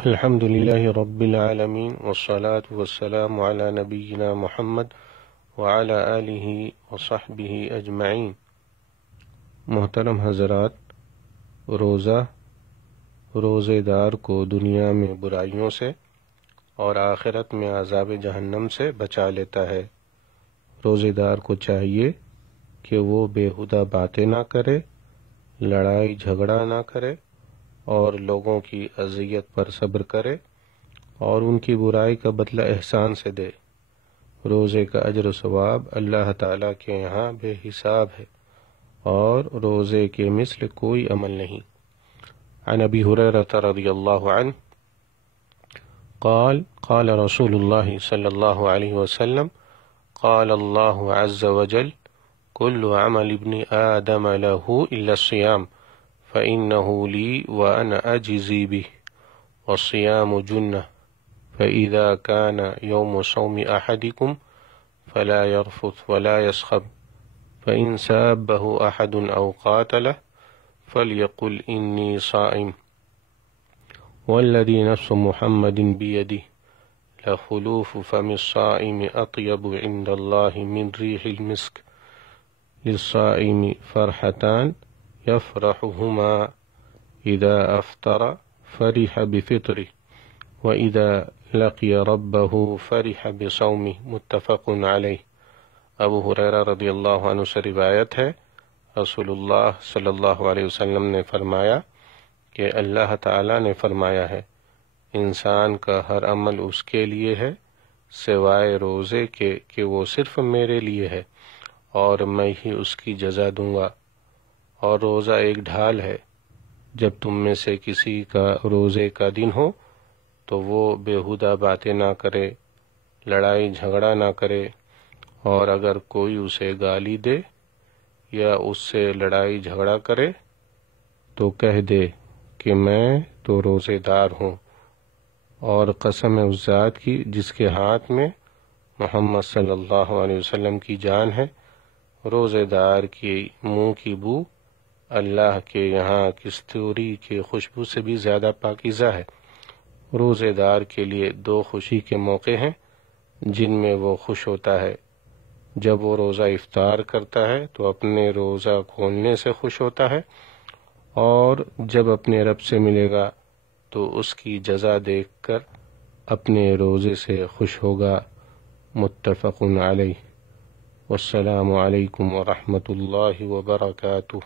الحمد لله رب العالمين والصلاة والسلام على نبينا محمد وعلى آله وصحبه اجمعین۔ محترم حضرات، روزے دار کو دنیا میں برائیوں سے اور آخرت میں عذاب جہنم سے بچا لیتا ہے۔ روزے دار کو چاہیے کہ وہ بیہودہ باتیں نہ کرے، لڑائی جھگڑا نہ کرے اور لوگوں کی اذیت پر صبر کرے اور ان کی برائی کا بدلہ احسان سے دے۔ روزے کا اجر و ثواب اللہ تعالیٰ کے یہاں بے حساب ہے اور روزے کے مثل کوئی عمل نہیں۔ عن ابی ہریرہ رضی اللہ عنہ قال قال رسول اللہ صلی اللہ علیہ وسلم قال اللہ عز وجل كل عمل ابن آدم له إلا الصيام فإنه لي وأنا أجزي به والصيام جنة فإذا كان يوم صوم أحدكم فلا يرفث ولا يسخب فإن سابه أحد أو قاتله فليقل إني صائم والذي نفس محمد بيده لخلوف فم الصائم أطيب عند الله من ريح المسك للصائم فرحتان يفرحهما إذا أفطر فرح بفطره وإذا لقي ربه فرح بصومه متفق علیہ۔ ابو ہریرہ رضی اللہ عنہ سے روایت ہے، رسول اللہ صلی اللہ علیہ وسلم نے فرمایا کہ اللہ تعالیٰ نے فرمایا ہے، انسان کا ہر عمل اس کے لیے ہے سوائے روزے کے کہ وہ صرف میرے لیے ہے اور میں ہی اس کی جزا دوں گا۔ اور روزہ ایک ڈھال ہے، جب تم میں سے کسی کا روزے کا دن ہو تو وہ بیہودہ باتیں نہ کرے، لڑائی جھگڑا نہ کرے، اور اگر کوئی اسے گالی دے یا اس سے لڑائی جھگڑا کرے تو کہہ دے کہ میں تو روزے دار ہوں، اور قسم ہے اس ذات کی جس کے ہاتھ میں محمد صلی اللہ علیہ وسلم کی جان ہے، روزے دار کی منہ کی بو اللہ کے یہاں کستوری کی خوشبو سے بھی زیادہ پاکیزہ ہے۔ روزے دار کے لیے دو خوشی کے موقع ہیں جن میں وہ خوش ہوتا ہے۔ جب وہ روزہ افطار کرتا ہے تو اپنے روزہ کھولنے سے خوش ہوتا ہے، اور جب اپنے رب سے ملے گا تو اس کی جزا دیکھ کر اپنے روزے سے خوش ہوگا۔ متفق علیہ۔ والسلام علیکم ورحمۃ اللہ وبرکاتہ۔